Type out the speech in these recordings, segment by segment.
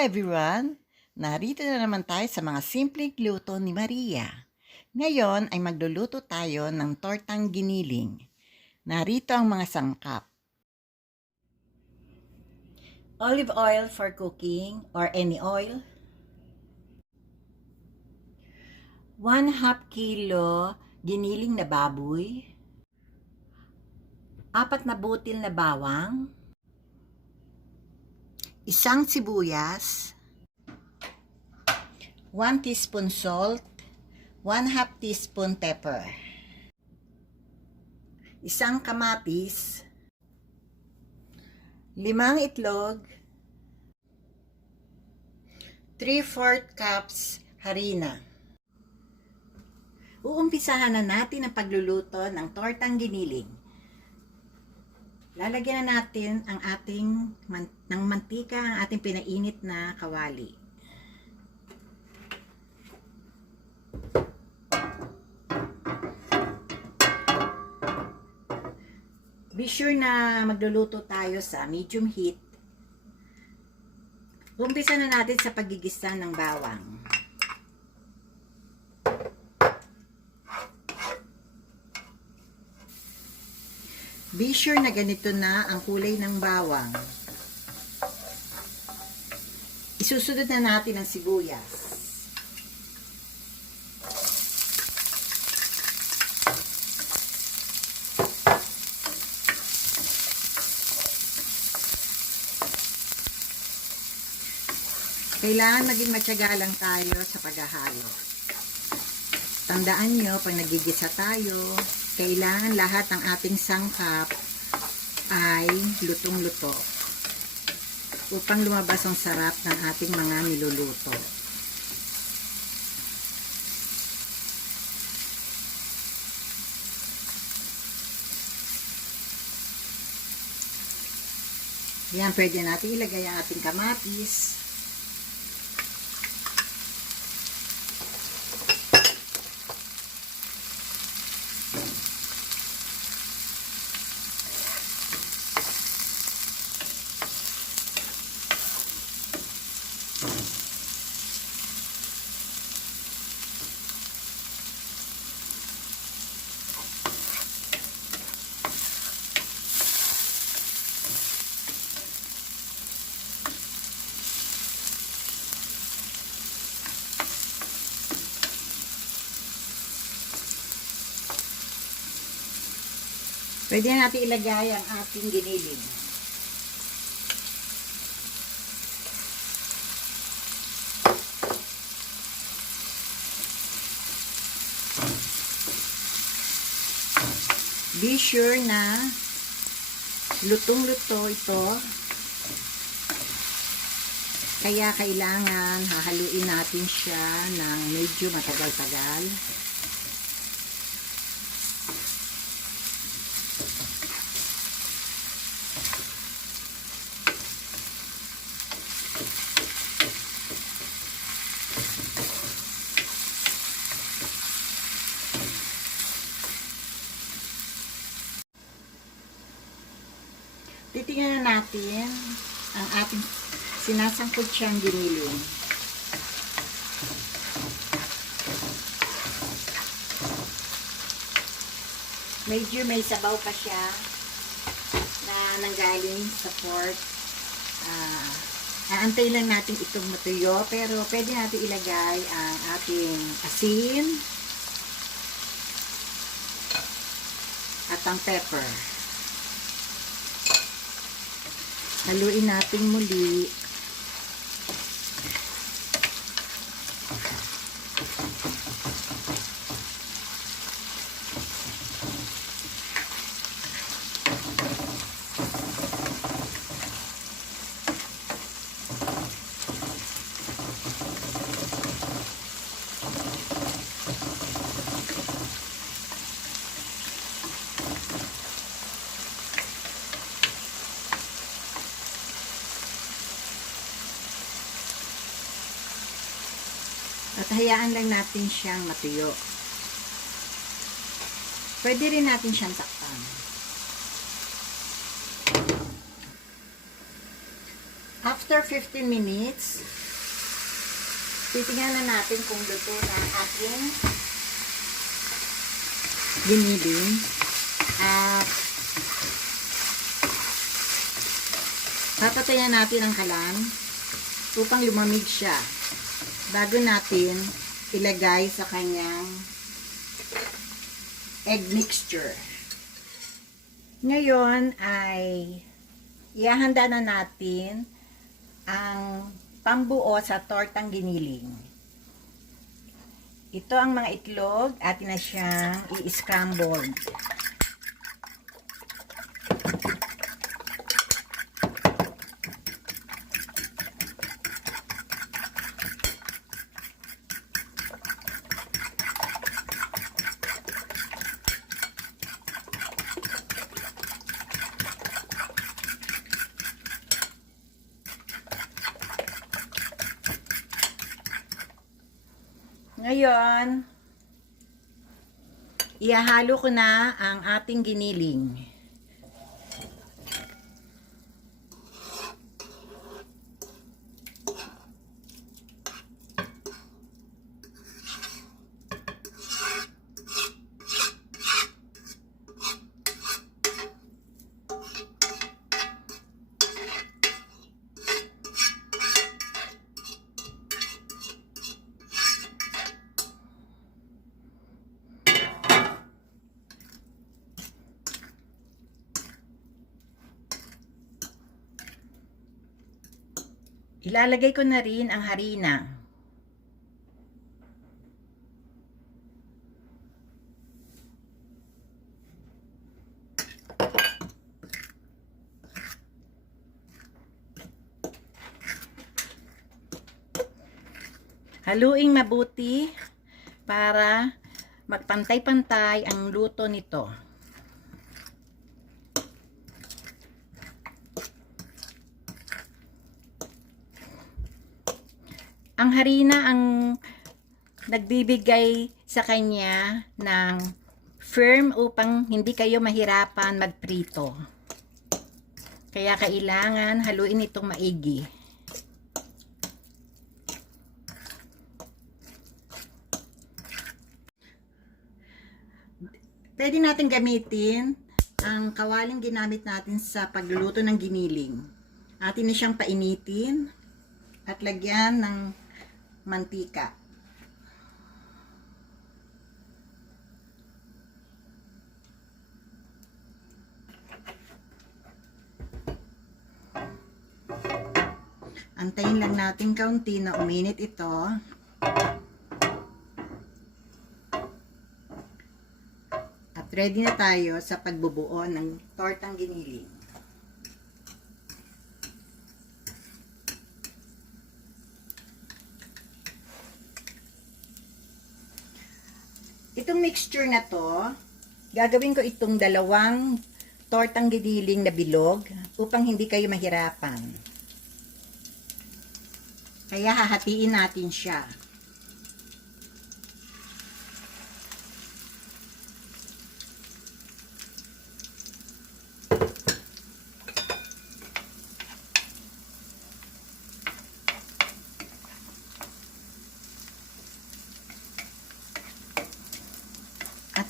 everyone! Narito na naman tayo sa mga simpleng luto ni Maria. Ngayon ay magluluto tayo ng tortang giniling. Narito ang mga sangkap. Olive oil for cooking or any oil. 1/2 kilo giniling na baboy. 4 na butil na bawang. 1 sibuyas, 1 teaspoon salt, 1/2 teaspoon pepper, 1 kamatis, 5 itlog, 3/4 cups harina. Uumpisahan na natin ang pagluluto ng tortang giniling. Lalagyan na natin ang ating ng mantika, ang ating pinainit na kawali. Be sure na magluluto tayo sa medium heat. Umpisa na natin sa paggigisa ng bawang. Be sure na ganito na ang kulay ng bawang. Isusunod na natin ang sibuyas. Kailangan maging matyaga lang tayo sa paghahalo. Tandaan nyo, pag nagigisa tayo, kailangan lahat ng ating sangkap ay lutong-luto upang lumabas ang sarap ng ating mga niluluto. Yan, pwede natin ilagay ang ating kamatis. Pwede natin ilagay ang ating giniling. Be sure na lutong-luto ito. Kaya kailangan hahaluin natin siya ng medyo matagal-tagal. Titingnan natin ang ating sinasangkot siyang giniling. Medyo may sabaw pa siya na nanggaling sa pork. Aantay lang natin itong matuyo, pero pwede natin ilagay ang ating asin at ang pepper. Haluin natin muli. At hayaan lang natin siyang matuyo. Pwede rin natin siyang takpan. After 15 minutes, titingnan na natin kung luto na ang ating giniling. At papatayan natin ang kalan upang lumamig siya bago natin ilagay sa kanyang egg mixture. Ngayon ay ihahanda na natin ang pambuo sa tortang giniling. Ito ang mga itlog, atin na siyang i-scramble. Ngayon, ihahalo ko na ang ating giniling. Ilalagay ko na rin ang harina. Haluing mabuti para magpantay-pantay ang luto nito. Ang harina ang nagbibigay sa kanya ng firm upang hindi kayo mahirapan magprito. Kaya kailangan haluin itong maigi. Pwede natin gamitin ang kawaling ginamit natin sa pagluluto ng giniling. Atin na siyang painitin at lagyan ng mantika. Antayin lang natin kaunti na uminit ito. At ready na tayo sa pagbubuo ng tortang giniling. Itong mixture na to, gagawin ko itong dalawang tortang giniling na bilog upang hindi kayo mahirapan. Kaya hahatiin natin siya.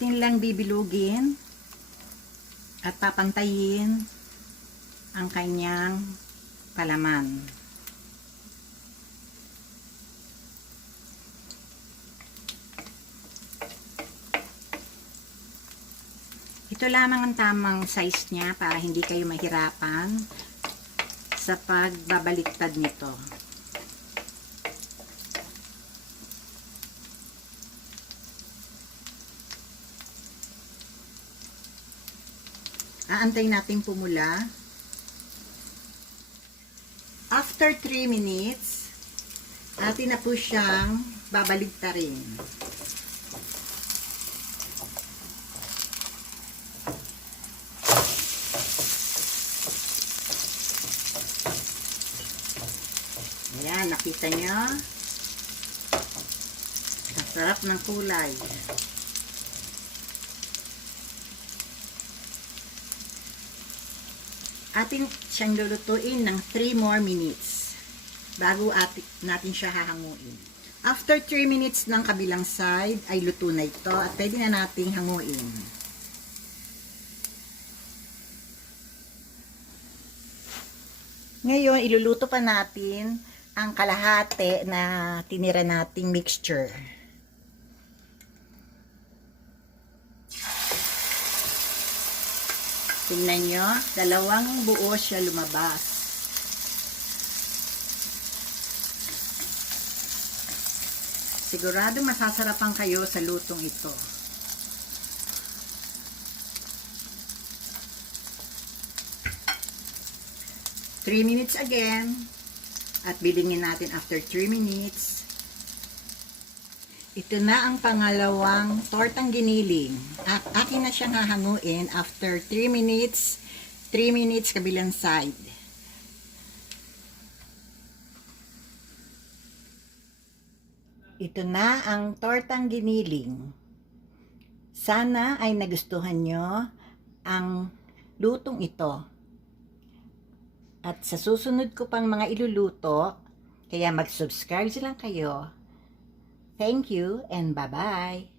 Atin lang bibilugin at papantayin ang kanyang palaman. Ito lamang ang tamang size niya para hindi kayo mahirapan sa pagbabaliktad nito. Aantay natin pumula. After 3 minutes, atin na po siyang babaligtarin. Ayan, nakita nyo? Ang sarap ng kulay. Atin siyang lulutuin ng 3 more minutes bago natin siya hahanguin. After 3 minutes ng kabilang side ay luto na ito at pwede na nating hanguin. Ngayon, iluluto pa natin ang kalahati na tinira nating mixture. Tingnan nyo, 2 buo siya lumabas. Sigurado masasarapan kayo sa lutong ito. Three minutes again. At bilingin natin after 3 minutes. Ito na ang pangalawang tortang giniling. Akin na siyang hahanguin after 3 minutes. 3 minutes kabilang side. Ito na ang tortang giniling. Sana ay nagustuhan nyo ang lutong ito. At sa susunod ko pang mga iluluto, kaya mag-subscribe lang kayo. Thank you and bye-bye!